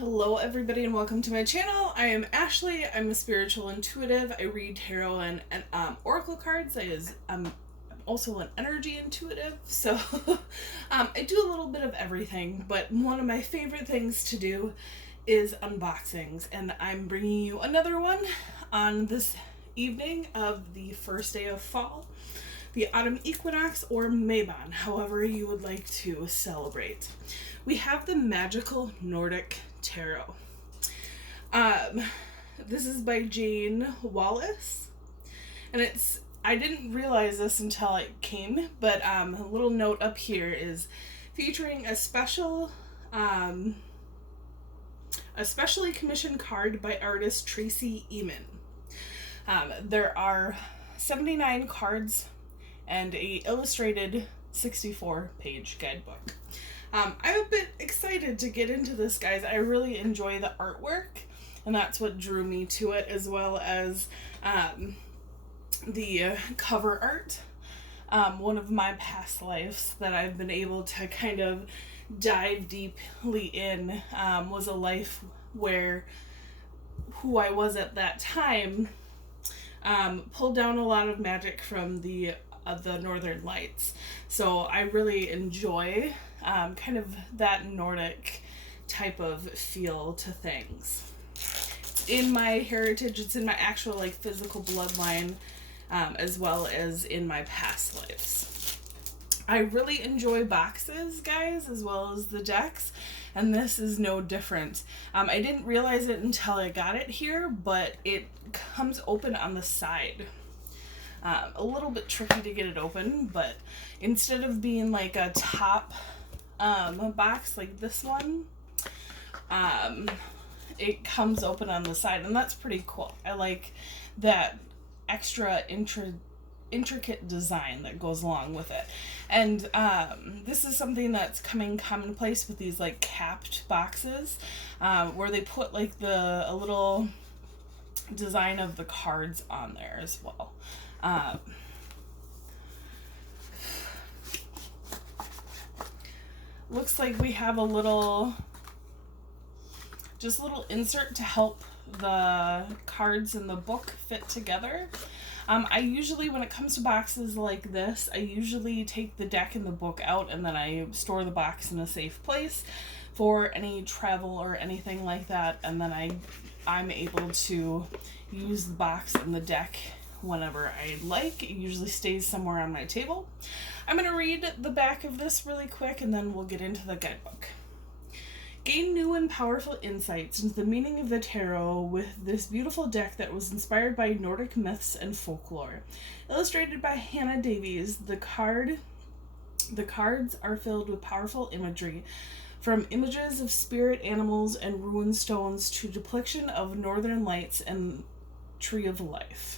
Hello everybody and welcome to my channel. I am Ashley. I'm a spiritual intuitive. I read tarot and oracle cards. I'm also an energy intuitive. So I do a little bit of everything, but one of my favorite things to do is unboxings, and I'm bringing you another one on this evening of the first day of fall, the autumn equinox, or Mabon, however you would like to celebrate. We have the magical Nordic tarot. This is by Jayne Wallace, and I didn't realize this until it came, but a little note up here is featuring a specially commissioned card by artist Tracy Eamon. There are 79 cards and a illustrated 64-page guidebook. I'm a bit excited to get into this, guys. I really enjoy the artwork, and that's what drew me to it, as well as the cover art. One of my past lives that I've been able to kind of dive deeply in was a life where who I was at that time pulled down a lot of magic from the Northern Lights. So I really enjoy kind of that Nordic type of feel to things. It's in my heritage, it's in my actual physical bloodline, as well as in my past lives. I really enjoy boxes, guys, as well as the decks, and this is no different. I didn't realize it until I got it here, but it comes open on the side. A little bit tricky to get it open, but instead of being like a top box like this one, it comes open on the side, and that's pretty cool. I like that extra intricate design that goes along with it. And this is something that's coming commonplace with these capped boxes, where they put a little design of the cards on there as well. Looks like we have a little insert to help the cards in the book fit together. I usually, when it comes to boxes like this, I usually take the deck and the book out, and then I store the box in a safe place for any travel or anything like that, and then I'm able to use the box and the deck whenever I like. It usually stays somewhere on my table. I'm going to read the back of this really quick, and then we'll get into the guidebook. Gain new and powerful insights into the meaning of the tarot with this beautiful deck that was inspired by Nordic myths and folklore. Illustrated by Hannah Davies, the cards are filled with powerful imagery, from images of spirit animals and ruined stones to depiction of northern lights and tree of life.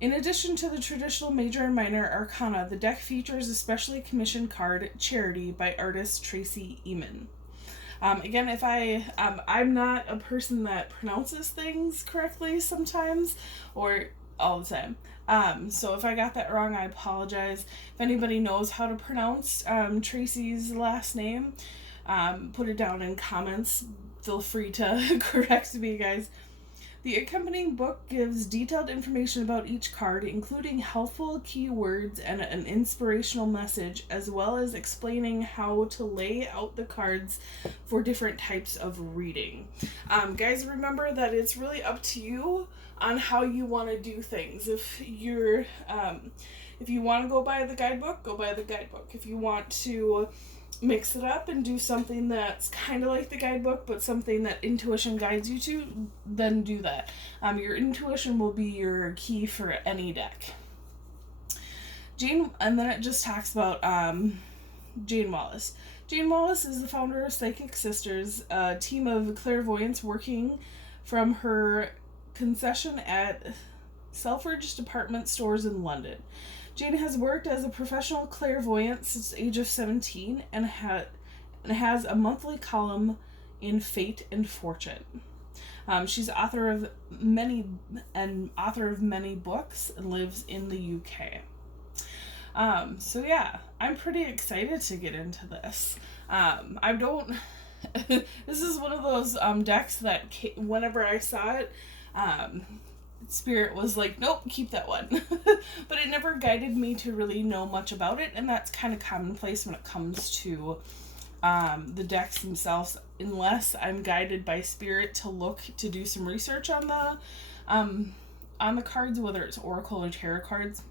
In addition to the traditional major and minor arcana, the deck features a specially commissioned card, Charity, by artist Tracy Eamon. Again, if I'm not a person that pronounces things correctly sometimes, or all the time. So if I got that wrong, I apologize. If anybody knows how to pronounce Tracy's last name, put it down in comments. Feel free to correct me, guys. The accompanying book gives detailed information about each card, including helpful keywords and an inspirational message, as well as explaining how to lay out the cards for different types of reading. Guys, remember that it's really up to you on how you want to do things. If you want to go by the guidebook, go by the guidebook. If you want to mix it up and do something that's kind of like the guidebook, but something that intuition guides you to, then do that. Your intuition will be your key for any deck. Jayne, and then it just talks about Jayne Wallace. Jayne Wallace is the founder of Psychic Sisters, a team of clairvoyants working from her concession at Selfridge department stores in London. Jayne has worked as a professional clairvoyant since the age of 17 and has a monthly column in Fate and Fortune. She's author of many books and lives in the UK. So yeah, I'm pretty excited to get into this. I don't This is one of those decks that whenever I saw it, um, Spirit was like, nope, keep that one. But it never guided me to really know much about it, and that's kind of commonplace when it comes to the decks themselves, unless I'm guided by Spirit to do some research on the cards, whether it's Oracle or Tarot cards,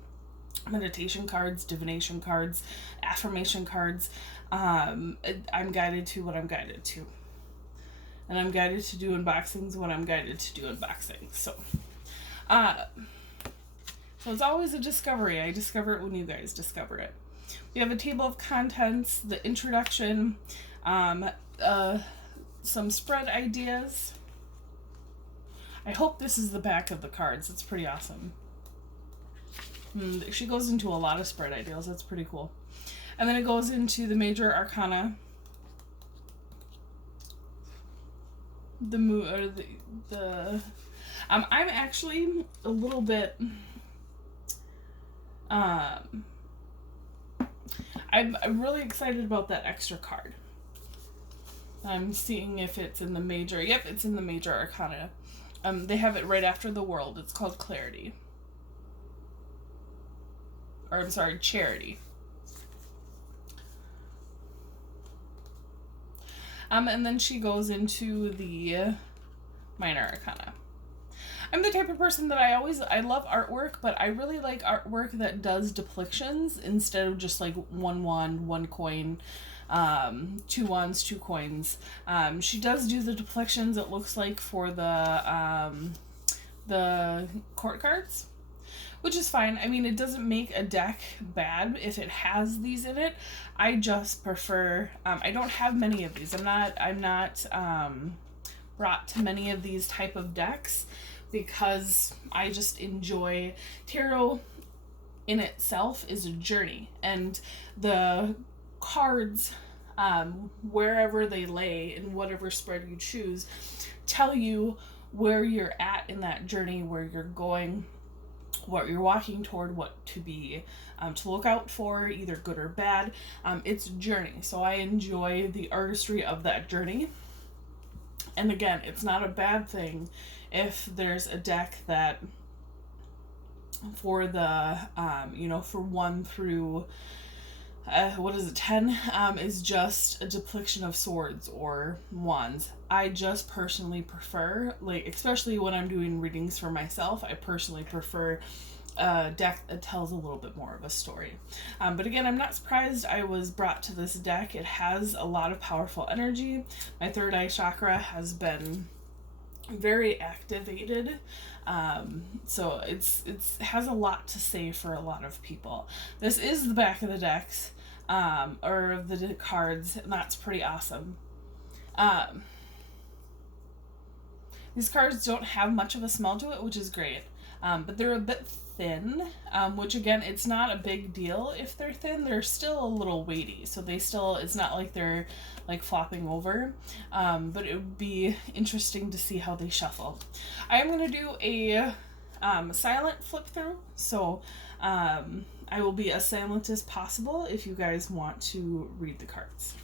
meditation cards, divination cards, affirmation cards. I'm guided to what I'm guided to. And I'm guided to do unboxings when I'm guided to do unboxings. So it's always a discovery. I discover it when you guys discover it. We have a table of contents, the introduction, some spread ideas. I hope this is the back of the cards. It's pretty awesome. She goes into a lot of spread ideas. That's pretty cool. And then it goes into the major arcana. I'm actually a little bit I'm really excited about that extra card. I'm seeing if it's in the major. Yep, it's in the major arcana. They have it right after the world. It's called Clarity. Or I'm sorry, Charity. And then she goes into the minor arcana. I'm the type of person that I love artwork, but I really like artwork that does depictions instead of just like one wand, one coin, two wands, two coins. She does do the depictions, it looks like, for the court cards, which is fine. I mean, it doesn't make a deck bad if it has these in it. I just prefer, I don't have many of these. I'm not brought to many of these type of decks because I just enjoy tarot in itself is a journey, and the cards, wherever they lay in whatever spread you choose, tell you where you're at in that journey, where you're going, what you're walking toward, what to be to look out for, either good or bad. It's a journey, so I enjoy the artistry of that journey. And again, it's not a bad thing if there's a deck that for the for 1 through 10 is just a depiction of swords or wands. I just personally prefer, like, especially when I'm doing readings for myself, I personally prefer a deck that tells a little bit more of a story. But again, I'm not surprised I was brought to this deck. It has a lot of powerful energy. My third eye chakra has been very activated. So it has a lot to say for a lot of people. This is the back of the decks, or of the cards, and that's pretty awesome. These cards don't have much of a smell to it, which is great. But they're a bit thin, which again, it's not a big deal if they're thin. They're still a little weighty, so it's not like they're like flopping over, but it would be interesting to see how they shuffle. I am going to do a silent flip through, so I will be as silent as possible if you guys want to read the cards.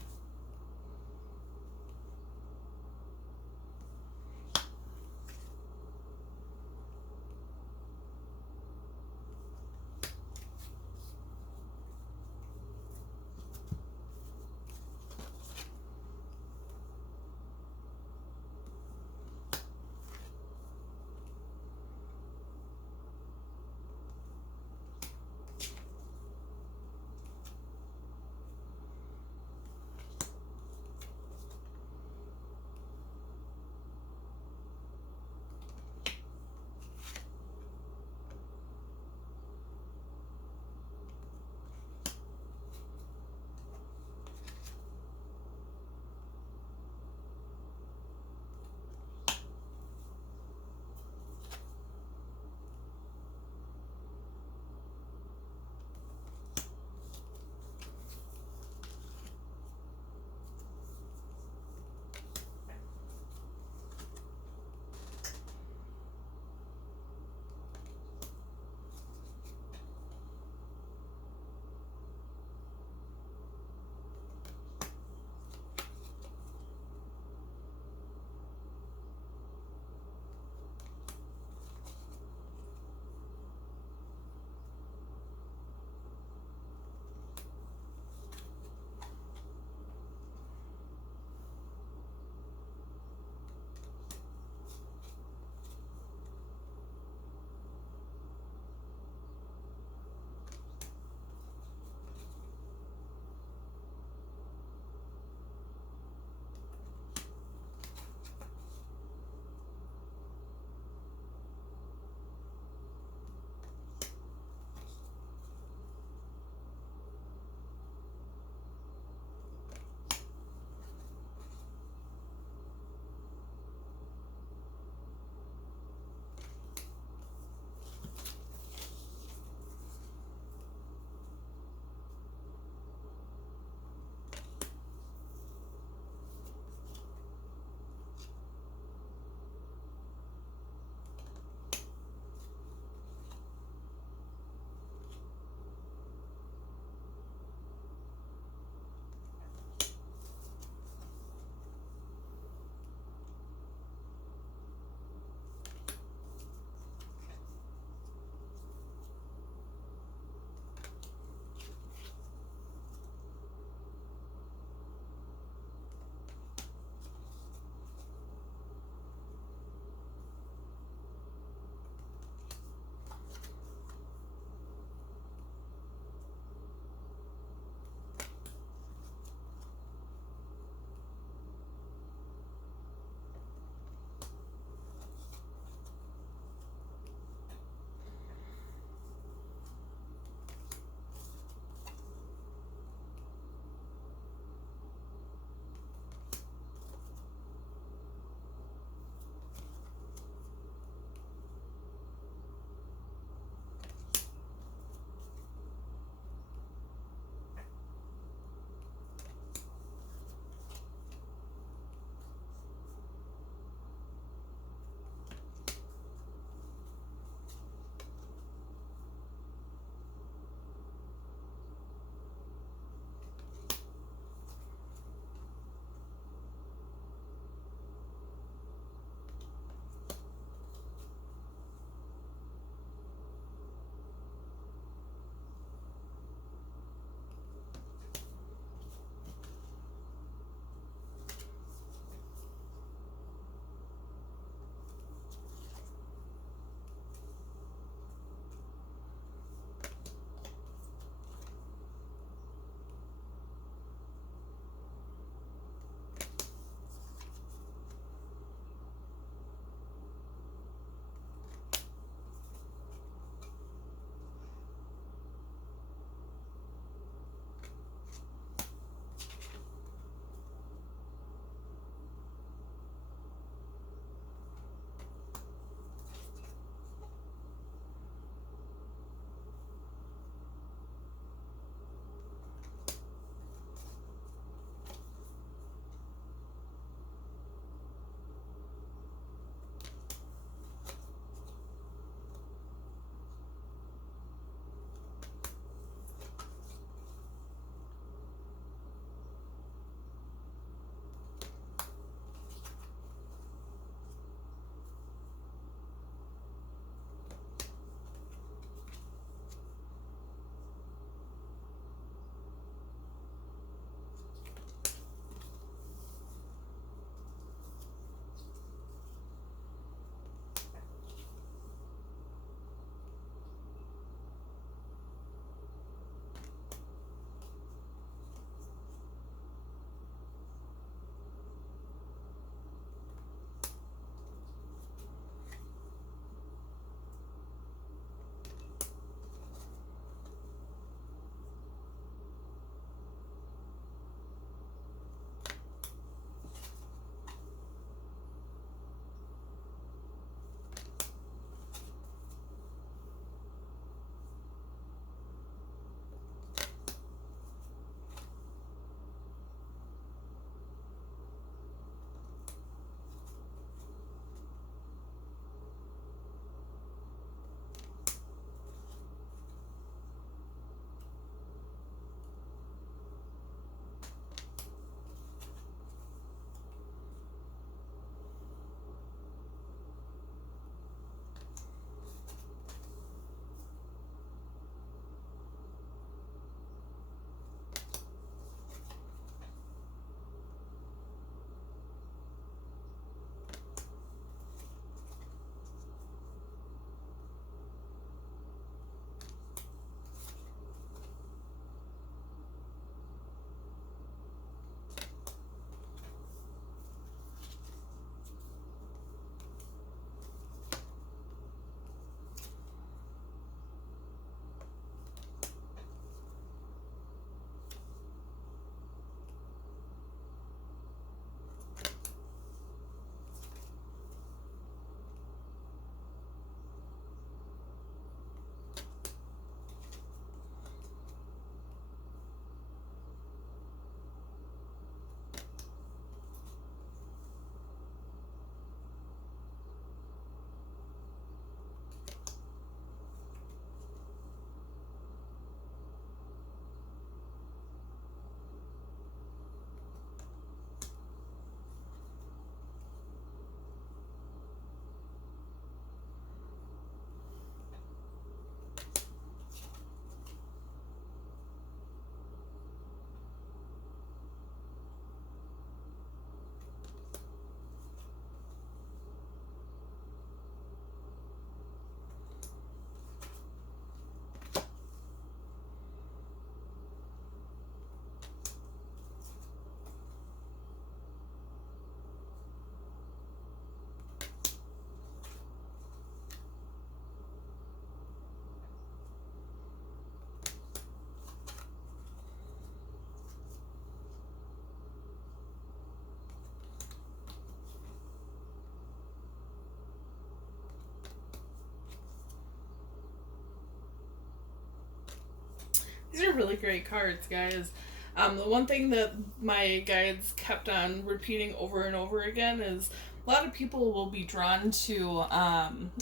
These are really great cards, guys. The one thing that my guides kept on repeating over and over again is a lot of people will be drawn to,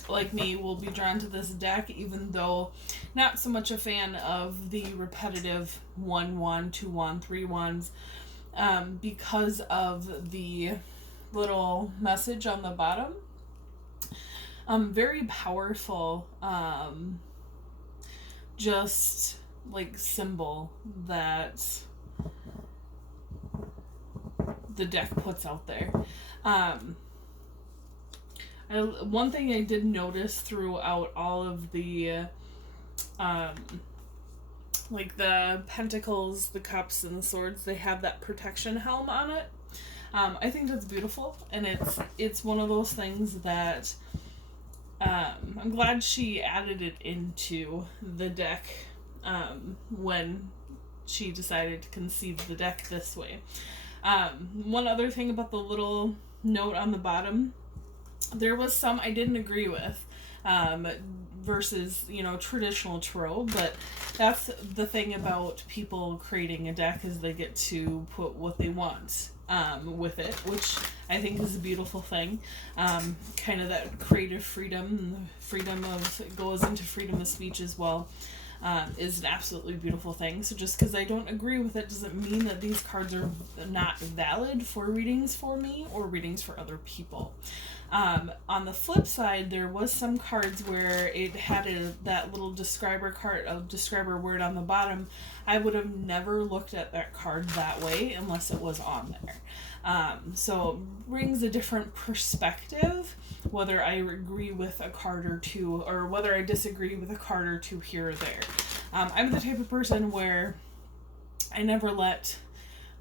like me, will be drawn to this deck, even though not so much a fan of the repetitive 1/1, 2/1, 3/1s, because of the little message on the bottom. Very powerful, just like symbol that the deck puts out there. One thing I did notice throughout all of the like the pentacles, the cups, and the swords, they have that protection helm on it. I think that's beautiful, and it's one of those things that I'm glad she added it into the deck when she decided to conceive the deck this way. One other thing about the little note on the bottom, there was some I didn't agree with versus, traditional tarot, but that's the thing about people creating a deck, is they get to put what they want with it, which I think is a beautiful thing. Kind of that creative freedom, it goes into freedom of speech as well, is an absolutely beautiful thing. So just because I don't agree with it doesn't mean that these cards are not valid for readings for me or readings for other people. On the flip side, there was some cards where it had that little describer word on the bottom. I would have never looked at that card that way unless it was on there. So it brings a different perspective, whether I agree with a card or two, or whether I disagree with a card or two here or there. I'm the type of person where I never let,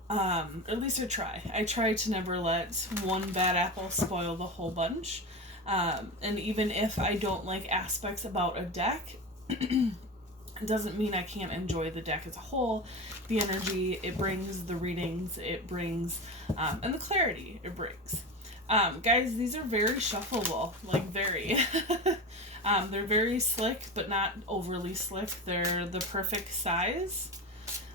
at least I try. I try to never let one bad apple spoil the whole bunch. And even if I don't like aspects about a deck, it doesn't mean I can't enjoy the deck as a whole. The energy it brings, the readings it brings, and the clarity it brings. Guys, these are very shuffleable, like very. They're very slick, but not overly slick. They're the perfect size.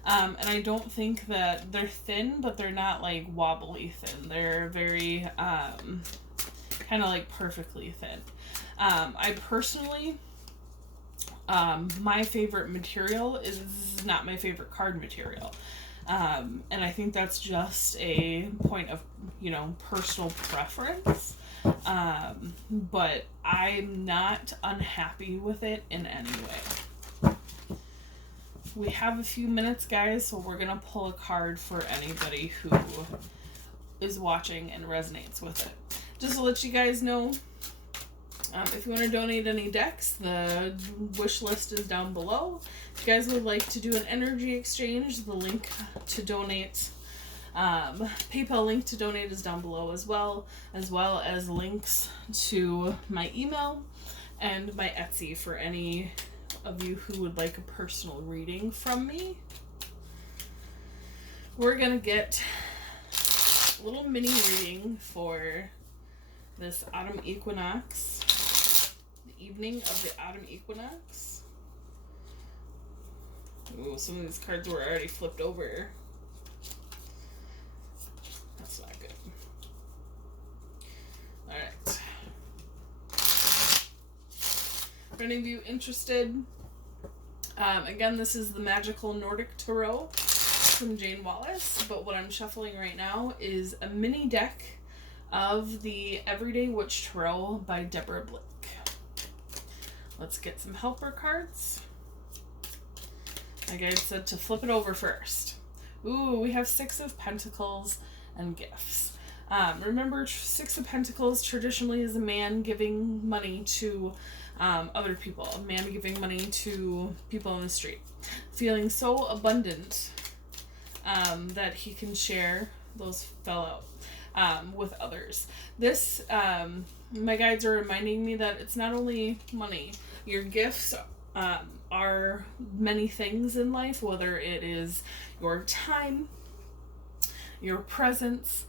And I don't think that they're thin, but they're not like wobbly thin. They're very, kind of like perfectly thin. I personally, my favorite material is not my favorite card material. And I think that's just a point of, personal preference. But I'm not unhappy with it in any way. We have a few minutes, guys, so we're going to pull a card for anybody who is watching and resonates with it. Just to let you guys know, if you want to donate any decks, the wish list is down below. If you guys would like to do an energy exchange, the link to donate, PayPal link to donate is down below as well as links to my email and my Etsy for any of you who would like a personal reading from me. We're gonna get a little mini reading for this autumn equinox, the evening of the autumn equinox. Ooh, some of these cards were already flipped over. That's not good. Alright. For any of you interested, again, this is the Magical Nordic Tarot from Jayne Wallace, but what I'm shuffling right now is a mini deck of the Everyday Witch Tarot by Deborah Blake. Let's get some helper cards. My guide said to flip it over first. Ooh, we have Six of Pentacles and gifts. Remember, Six of Pentacles traditionally is a man giving money to other people. A man giving money to people on the street. Feeling so abundant that he can share those fell out with others. This, my guides are reminding me that it's not only money. Your gifts are many things in life, whether it is your time, your presence,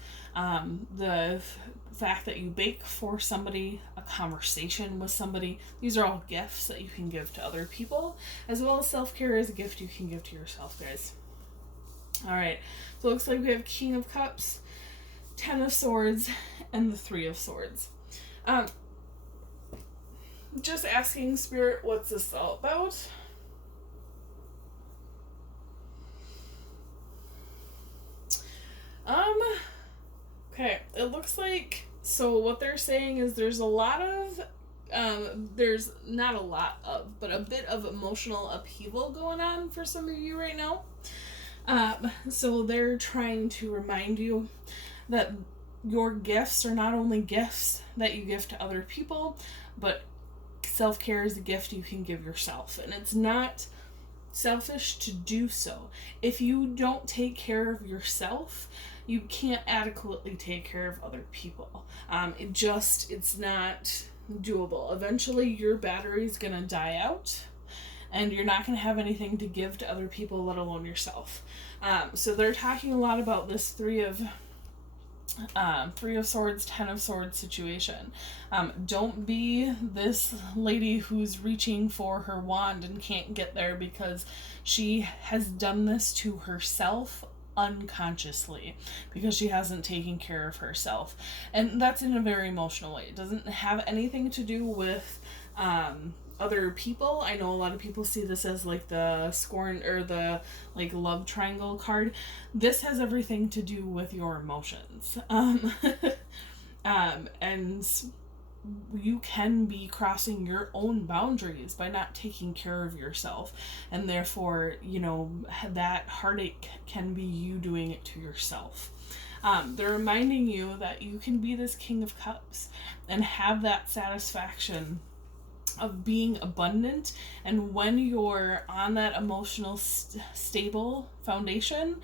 fact that you bake for somebody, a conversation with somebody. These are all gifts that you can give to other people, as well as self-care is a gift you can give to yourself, guys. All right, so it looks like we have King of Cups, Ten of Swords, and the Three of Swords. Just asking Spirit, what's this all about? Okay, it looks like, so what they're saying is there's a lot of, there's not a lot of, but a bit of emotional upheaval going on for some of you right now. So they're trying to remind you that your gifts are not only gifts that you give to other people, but self-care is a gift you can give yourself. And it's not selfish to do so. If you don't take care of yourself, you can't adequately take care of other people. It's not doable. Eventually your battery's gonna die out and you're not gonna have anything to give to other people, let alone yourself. So they're talking a lot about this Three of Swords, Ten of Swords situation. Don't be this lady who's reaching for her wand and can't get there because she has done this to herself unconsciously because she hasn't taken care of herself. And that's in a very emotional way. It doesn't have anything to do with other people. I know a lot of people see this as like the scorn or the like love triangle card. This has everything to do with your emotions. And you can be crossing your own boundaries by not taking care of yourself, and therefore, you know, that heartache can be you doing it to yourself. They're reminding you that you can be this King of Cups and have that satisfaction of being abundant, and when you're on that emotional stable foundation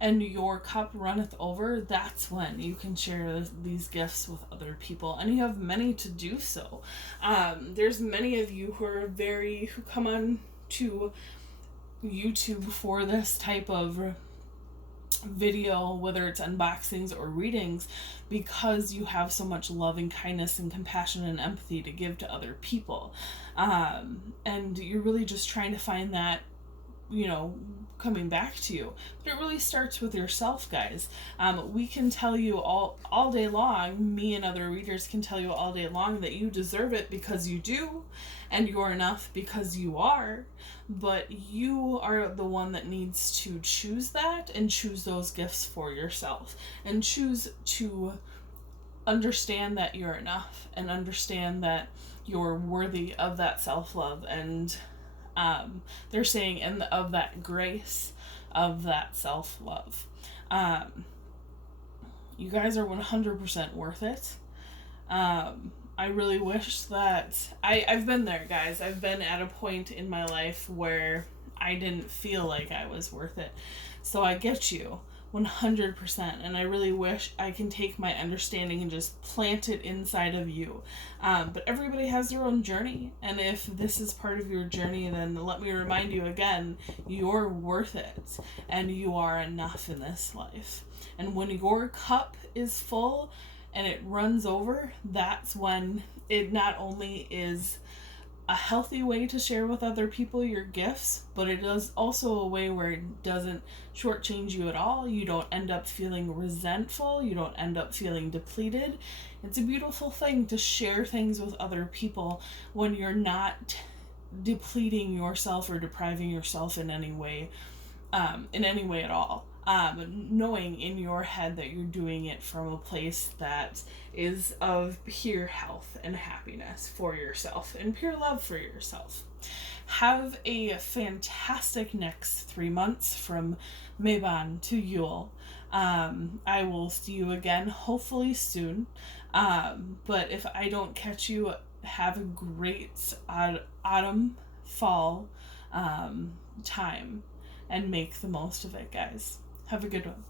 and your cup runneth over, that's when you can share these gifts with other people, and you have many to do so. There's many of you who come on to YouTube for this type of video, whether it's unboxings or readings, because you have so much love and kindness and compassion and empathy to give to other people. And you're really just trying to find that, you know, coming back to you. But it really starts with yourself, guys. We can tell you all day long, me and other readers can tell you all day long that you deserve it because you do, and you're enough because you are, but you are the one that needs to choose that and choose those gifts for yourself and choose to understand that you're enough and understand that you're worthy of that self-love, and they're saying, and of that grace of that self-love. You guys are 100% worth it. I really wish that I've been there, guys. I've been at a point in my life where I didn't feel like I was worth it. So I get you 100%, and I really wish I can take my understanding and just plant it inside of you. But everybody has their own journey, and if this is part of your journey, then let me remind you again, you're worth it, and you are enough in this life. And when your cup is full and it runs over, that's when it not only is a healthy way to share with other people your gifts, but it is also a way where it doesn't shortchange you at all. You don't end up feeling resentful. You don't end up feeling depleted. It's a beautiful thing to share things with other people when you're not depleting yourself or depriving yourself in any way at all. Knowing in your head that you're doing it from a place that is of pure health and happiness for yourself and pure love for yourself. Have a fantastic next 3 months from Mabon to Yule. I will see you again hopefully soon. But if I don't catch you, have a great autumn, fall time, and make the most of it, guys. Have a good one.